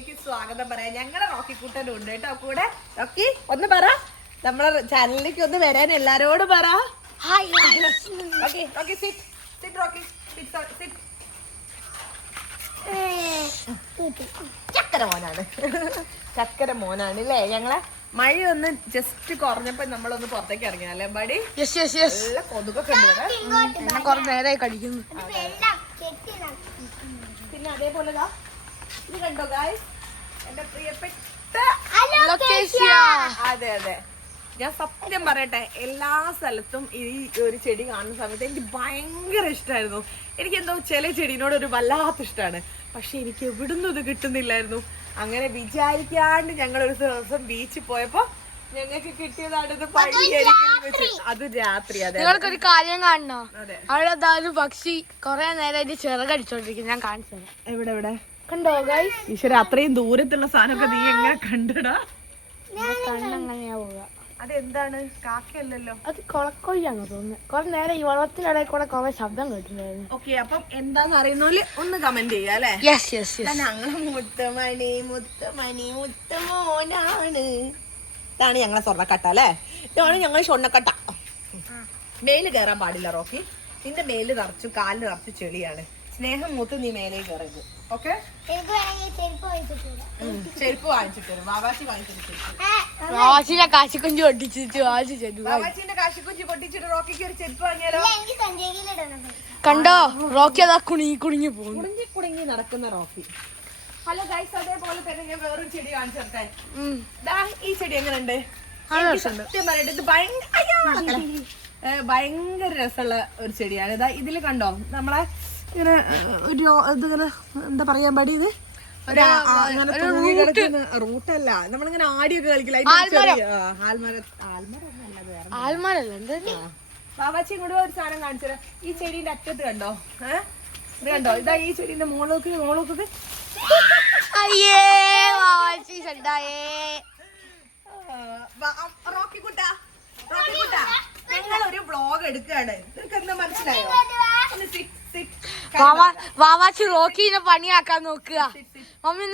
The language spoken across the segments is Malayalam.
ചാനലിലേക്ക് സ്വാഗതം പറയാം. ഞങ്ങളുടെ റോക്കി കൂട്ടനും ഉണ്ട് കേട്ടോ കൂടെ. റോക്കി ഒന്ന് പറ, നമ്മളെ ചാനലിലേക്ക് ഒന്ന് വരാൻ എല്ലാരോടും പറ. ചക്കര മോനാണ്, ചക്കര മോനാണ് അല്ലേ. ഞങ്ങളെ മഴയൊന്ന് ജസ്റ്റ് കുറഞ്ഞപ്പോ നമ്മളൊന്ന് പുറത്തേക്ക് ഇറങ്ങിയല്ലേ അമ്പാടി. നല്ല കൊതുകൊക്കെ ഉണ്ട് ഇവിടെ, കുറെ നേരമായി കടിക്കുന്നു. പിന്നെ അതേപോലെ ഇത് കണ്ടോ ഗായ്സ്, എന്റെ പ്രിയപ്പെട്ട അതെ അതെ, ഞാൻ സത്യം പറയട്ടെ, എല്ലാ സ്ഥലത്തും ഈ ഒരു ചെടി കാണുന്ന സമയത്ത് എനിക്ക് ഭയങ്കര ഇഷ്ടമായിരുന്നു. എനിക്ക് എന്തോ ചില ചെടീനോട് ഒരു വല്ലാത്ത ഇഷ്ടമാണ്, പക്ഷെ എനിക്ക് എവിടുന്നും ഇത് കിട്ടുന്നില്ലായിരുന്നു. അങ്ങനെ വിചാരിക്കാണ്ട് ഞങ്ങൾ ഒരു ദിവസം ബീച്ചിൽ പോയപ്പോ ഞങ്ങൾക്ക് കിട്ടിയതാണ് ഇത്. അത് രാത്രി. അതെ, നിങ്ങൾക്കൊരു കാര്യം കാണണോ? അവിടെ പക്ഷി കൊറേ നേരം ചിറകടിച്ചോണ്ടിരിക്കും. ഞാൻ കാണിച്ചു തരാം. എവിടെ എവിടെ കണ്ടോ ഗൈസ്? ഈശ്വര, അത്രയും ദൂരത്തുള്ള സാധനമൊക്കെ നീ എങ്ങനെ കണ്ടടാ? കണ്ണങ്ങനെയാ പോവുക. അതെന്താണ്? കാക്കയല്ലല്ലോ, അത് കൊളക്കോഴിയാണോ തോന്നുന്നു. കൊറേ നേരം ഈ വെള്ളത്തിനിടയിൽ കൂടെ കൊറേ ശബ്ദം കേട്ടിട്ടുണ്ടായിരുന്നു. ഓക്കെ, അപ്പം എന്താന്ന് അറിയുന്നോല് ഒന്ന് കമന്റ് ചെയ്യാ അല്ലെ. ഞങ്ങളെ മുത്തമണി മുത്തമണി മുത്തമോനാണ്. ഇതാണ് ഞങ്ങളെ സ്വർണ്ണക്കട്ട അല്ലെ. ഇതാണ് ഞങ്ങളെ സ്വർണ്ണക്കട്ട. മേല് കയറാൻ പാടില്ല റോക്കി, നിന്റെ മേല് നിറച്ചു കാലിൽ നിറച്ചു ചെളിയാണ്. സ്നേഹം മൂത്ത് നീ മേലേക്ക് കയറരുത്. ഓക്കെ, ചെരുപ്പ് വാങ്ങിച്ചിട്ട് വരും. വാവാച്ചി വാങ്ങിച്ചിട്ട് വാവാച്ചിന്റെ കാശിക്കുഞ്ചി പൊട്ടിച്ചിട്ട് വാവാച്ചിന്റെ കാശിക്കുഞ്ചി പൊട്ടിച്ചിട്ട് റോക്കിക്ക് ഒരു ചെരുപ്പ് വാങ്ങിയാലോ? കണ്ടോ റോക്കി അതാ കുടുങ്ങി പോകുന്നു. കുടുങ്ങി നടക്കുന്ന റോക്കി. ഹലോ ഗൈസ്, അതേപോലെ തന്നെ ഞാൻ വേറൊരു ചെടി കാണിച്ചേ. ഈ ചെടി എങ്ങനെയുണ്ട്? സത്യം പറയട്ടെ, ഇത് ഭയങ്കര രസമുള്ള ഒരു ചെടിയാണ്. ഇതാ ഇതില് കണ്ടോ, നമ്മളെ ഇങ്ങനെ ഒരു ഇതിങ്ങനെ എന്താ പറയാൻ പാടി, ഇത് റൂട്ടല്ല, നമ്മളിങ്ങനെ ആടിയൊക്കെ കളിക്കില്ല. ബാബാച്ചി ഇങ്ങോട്ട് ഒരു സാധനം കാണിച്ചത്. ഈ ചെടീന്റെ അറ്റത്ത് കണ്ടോ, ഇത് കണ്ടോ, ഇതാ ഈ ചെടീന്റെ മോളോക്ക് റോക്കിക്കുട്ട, ഞങ്ങളൊരു വ്ളോഗ് എടുക്കുകയാണ്. നിനക്ക് എന്താ മനസ്സിലായോ? വാവാച്ചി റോക്കിനെ പണിയാക്കാൻ നോക്കുക. മമ്മി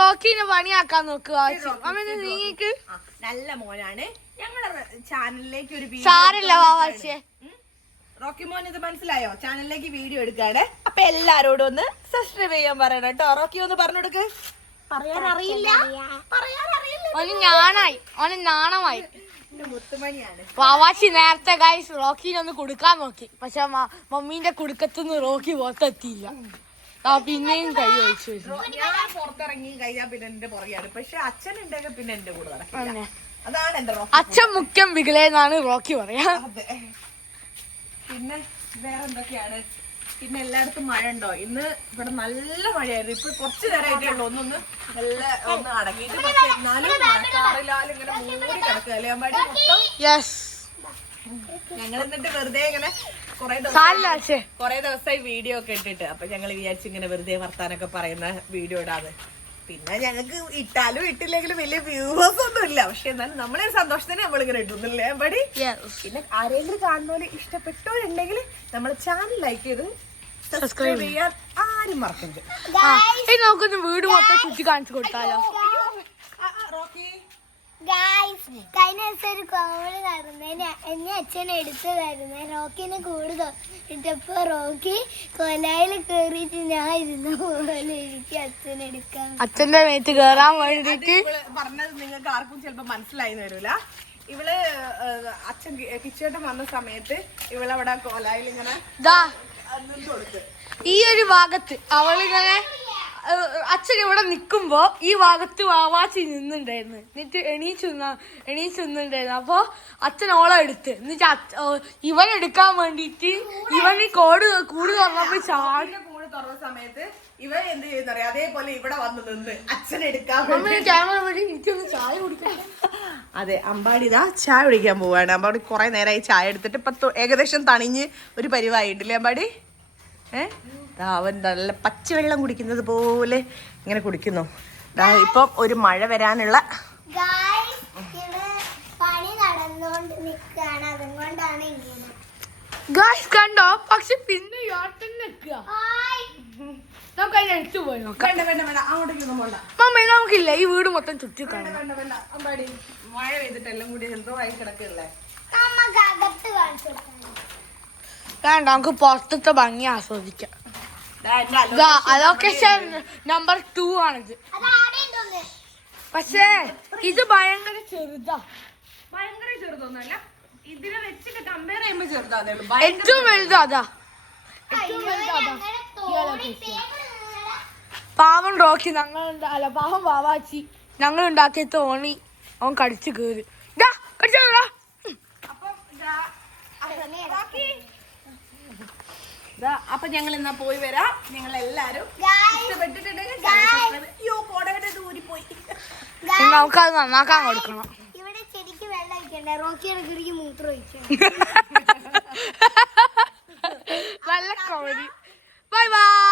റോക്കിനെ പണിയാക്കാൻ നോക്കുക. നീക്ക് നല്ല മോനാണ്. ഞങ്ങളുടെ ചാനലിലേക്ക് ഒരു സാരല്ല വാവാച്ചിയെ. റോക്കി മോൻ ഇത് മനസ്സിലായോ? ചാനലിലേക്ക് വീഡിയോ എടുക്കാണ്. അപ്പൊ എല്ലാരോടും ഒന്ന് സബ്സ്ക്രൈബ് ചെയ്യാൻ പറയണം കേട്ടോ. റോക്കി ഒന്ന് പറഞ്ഞു കൊടുക്ക്. പറയാൻ അറിയില്ല. നാണമായി. വാവാച്ചി നേരത്തെ ഗൈസ് റോക്കിനെ ഒന്ന് കൊടുക്കാൻ നോക്കി, പക്ഷെ മമ്മീന്റെ കുടുക്കത്തുനിന്ന് റോക്കി പുറത്തെത്തിയില്ല. പിന്നെയും കൈ കഴിച്ചു. ഞാൻ പുറത്തിറങ്ങി കഴിഞ്ഞാൽ പിന്നെ എന്റെ പുറകെയാണ്, പക്ഷെ അച്ഛൻ ഉണ്ടെങ്കിൽ പിന്നെ എന്റെ കൂടെ നടക്കില്ല. അതാണ് എന്റെ അച്ഛൻ മുഖ്യം വികലെന്നാണ് റോക്കി പറയാ. പിന്നെ വേറെ എന്തൊക്കെയാണ്? പിന്നെ എല്ലായിടത്തും മഴ ഉണ്ടോ? ഇന്ന് ഇവിടെ നല്ല മഴയായിരുന്നു. ഇപ്പൊ കുറച്ച് നേരമായിട്ടേ ഉള്ളൂ ഒന്ന് അടങ്ങിയിട്ട്. പക്ഷെ എന്നാലും മഴക്കാറിലാലും ഇങ്ങനെ മൂടി കിടക്കുക അല്ലേ അമ്പാടി മൊത്തം. ഞങ്ങൾ എന്നിട്ട് വെറുതെ ഇങ്ങനെ കൊറേ ദിവസമായി വീഡിയോ ഒക്കെ ഇട്ടിട്ട്, അപ്പൊ ഞങ്ങൾ വിചാരിച്ചു ഇങ്ങനെ വെറുതെ വർത്താനൊക്കെ പറയുന്ന വീഡിയോ ഇടാന്ന്. പിന്നെ ഞങ്ങൾക്ക് ഇട്ടാലും ഇട്ടില്ലെങ്കിലും വലിയ വ്യൂവേഴ്സ് ഒന്നും ഇല്ല, പക്ഷെ എന്നാലും നമ്മളെ സന്തോഷത്തിന് നമ്മളിങ്ങനെ ഇടുന്നില്ലേ അമ്പാടി. പിന്നെ ആരെങ്കിലും കാണുന്നോലെ ഇഷ്ടപ്പെട്ടവരുണ്ടെങ്കിൽ നമ്മളെ ചാനൽ ലൈക്ക് ചെയ്ത് സബ്സ്ക്രൈബ് ചെയ്യാൻ ആരും മറക്കരുത്. നമുക്കൊന്ന് വീട് മൊത്തം ചുറ്റി കാണിച്ചു കൊടുത്താലോ? കഴിഞ്ഞ ദിവസം ഒരു കോമഡി നടന്നതിന് എന്നെ അച്ഛൻ എടുത്തതായിരുന്നു. റോക്കിനെ കൂട് ഇട്ടപ്പോ റോക്കി കൊലായിൽ കേറിയിട്ട് ഞാൻ ഇരുന്ന പോലെ എനിക്ക് അച്ഛനെടുക്കാൻ, അച്ഛന്റെ മേത്ത് കേറാൻ വേണ്ടിട്ട് പറഞ്ഞത് നിങ്ങൾക്ക് ആർക്കും ചിലപ്പോ മനസ്സിലായിന്ന് വരൂല. ഇവള് അച്ഛൻ കിച്ചേട്ടൻ വന്ന സമയത്ത് ഇവളവിടെ കൊലായിൽ ഇങ്ങനെ കൊടുത്ത് ഈ ഒരു ഭാഗത്ത് അവളിങ്ങനെ അച്ഛൻ ഇവിടെ നിക്കുമ്പോ ഈ ഭാഗത്ത് വാവാച്ചി നിന്നുണ്ടായിരുന്നു. എന്നിട്ട് എണീച്ചു നിന്നുണ്ടായിരുന്നു. അപ്പൊ അച്ഛൻ ഓളെ എടുത്ത് എന്നിട്ട് ഇവൻ എടുക്കാൻ വേണ്ടിട്ട് ഇവൻ കൂട് തുറന്നപ്പോ കൂട് തുറന്ന സമയത്ത് ഇവൻ എന്ത് ചെയ്യുന്നറിയാം, അതേപോലെ ഇവിടെ വന്ന് നിന്ന് അച്ഛൻ എടുക്കാൻ എനിക്കൊന്ന് ചായ കുടിക്കാൻ. അതെ, അമ്പാടിതാ ചായ കുടിക്കാൻ പോവാണ്. അമ്പാടി കുറെ നേരമായി ചായ എടുത്തിട്ട് ഇപ്പൊ ഏകദേശം തണിഞ്ഞ് ഒരു പരിവായിട്ടില്ലേ അമ്പാടി? അവൻ നല്ല പച്ചവെള്ളം കുടിക്കുന്നത് പോലെ ഇങ്ങനെ കുടിക്കുന്നു. ഇപ്പം ഒരു മഴ വരാനുള്ള പണി നടന്നുകൊണ്ട് നിൽക്കാണ്, അതുകൊണ്ടാണ് ഇങ്ങനെ. കണ്ടോ? പക്ഷെ പിന്നെ നമുക്ക് അതിന് അടുത്ത് പോയി നോക്കാം. വേണ്ട വേണ്ട വേണ്ട അങ്ങോട്ടേക്കൊന്നും പോണ്ട. മമ്മി നമുക്കില്ല ഈ വീട് മൊത്തം ചുറ്റി കാണാം. വേണ്ട വേണ്ട അമ്പാടി മഴ പെയ്തിട്ട് എല്ലാം കൂടി എന്തോ ആയി കിടക്കല്ലേ. നമുക്ക് അകത്ത് കാണിച്ചു കൊടുക്കാം. വേണ്ട നമുക്ക് പുറത്തത്തെ ഭംഗി ആസ്വദിക്കാം. ലൊക്കേഷൻ നമ്പർ 2 ആണിത്. പക്ഷേ ഇത് ഭയങ്കര ചെറുതാ. ഭയങ്കര ചെറുതൊന്നുമല്ല, ഇതിനെ വെച്ചിട്ട് കമ്പയർ ചെയ്യുമ്പോ ചെറുതാതേ ഉള്ളൂ. ഏറ്റവും വലുത് അതാ. പാവം റോക്കി അല്ല പാവം വാവാച്ചി ഞങ്ങൾ ഉണ്ടാക്കിയ തോണി അവൻ കടിച്ചു കയറി. അപ്പൊ ഞങ്ങൾ എന്നാ പോയി വരാം. നിങ്ങൾ എല്ലാരും ഇഷ്ടപ്പെട്ടിട്ടുണ്ടെങ്കിൽ ഊരിപ്പോയി നമുക്കത് നന്നാക്കാൻ കൊടുക്കണം. ഇവിടെ ചെടിക്ക് വെള്ളം ഒഴിക്കണ്ടേ, റോക്കിയുടെ കുറിക്ക് മൂത്രം ഒഴിക്കണം. നല്ല കോമഡി. Bye bye.